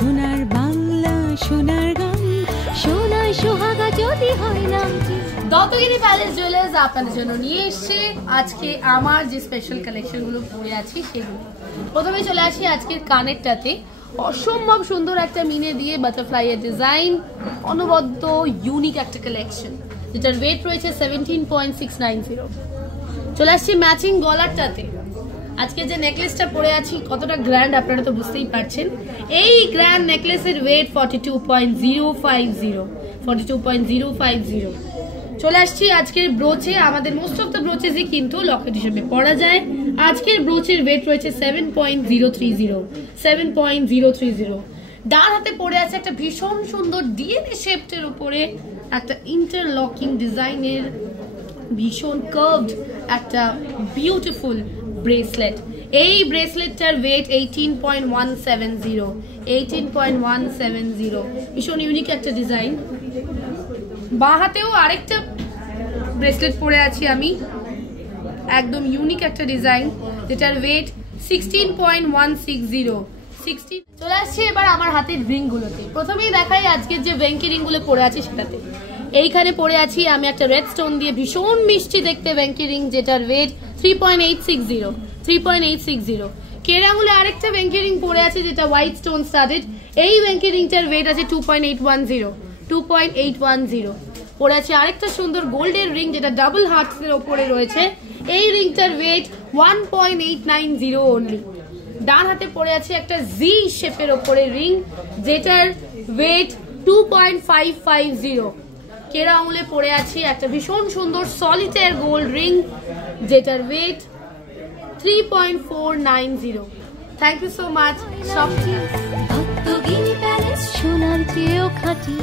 সোনার বাংলা সোনার গান সোনায় সোহাগা যদি হয় না। দত্তগিরি প্যালেস জুয়েলার্স আপনাদের জন্য নিয়ে এসছে আজকে আমার যে স্পেশাল কালেকশনগুলো পরে আছি সেগুলো। প্রথমে চলে আসি আজকের কানেরটাতে। অসম্ভব সুন্দর একটা মিনে দিয়ে বাটারফ্লাই এর ডিজাইন, অনবদ্য ইউনিক একটা কালেকশন যেটার ওয়েট রয়েছে 17.690। চলে আসছি ম্যাচিং গলারটাতে। আজকে যে নেকলেসটা পরে আছি কতটা গ্র্যান্ড আপনারা তো বুঝতেই পারছেন। এই গ্র্যান্ড নেকলেসের ওয়েট 42.050। চলে আসছি আজকের ব্রোচে। আমাদের মোস্ট অফ দ্য ব্রোচেসই কিন্তু লকেট হিসেবে পরা যায়। আজকের ব্রোচের ওয়েট রয়েছে 7.030। ডান হাতে পরে আছে একটা ভীষণ সুন্দর ডিএনএ শেপটের উপরে একটা ইন্টারলকিং ডিজাইনের ভীষণ কার্ভড একটা বিউটিফুল ব্রেসলেট। এই ব্রেসলেটটার ওয়েট 18.170। ভীষণ ইউনিক একটা ডিজাইন। বাঁ হাতেও আরেকটা ব্রেসলেট পরে আছি আমি, একদম ইউনিক একটা ডিজাইন যেটার ওয়েট 16.160। চলে আসছে এবার আমার হাতের রিং গুলোতে। প্রথমেই দেখাই আজকের যে ভেঙ্কি রিং গুলো পরে আছি সেটাতে। এইখানে পরে আছি আমি একটা রেড স্টোন দিয়ে ভীষণ মিষ্টি দেখতে ভেঙ্কি রিং যেটার ওয়েট 3.860। কের আঙুলে আরেকটা ভেঙ্কি রিং পরে আছে যেটা হোয়াইট স্টোন স্টাডেড। এই ভেঙ্কি রিংটার ওয়েট আছে 2.810। পরে আছে আরেকটা সুন্দর গোল্ডের রিং যেটা ডাবল হার্টসের ওপরে রয়েছে। এই রিংটার ওয়েট 1.890 অনলি। ডান হাতে পরে আছে একটা জি শেপের ওপরে রিং যেটার ওয়েট 2.550। কেরা আঙুলে পরে আছি একটা ভীষণ সুন্দর সলিটার গোল্ড রিং যেটার weight 3.490। Thank you so much. Duttagiri palace সোনার চেয়েও খাঁটি।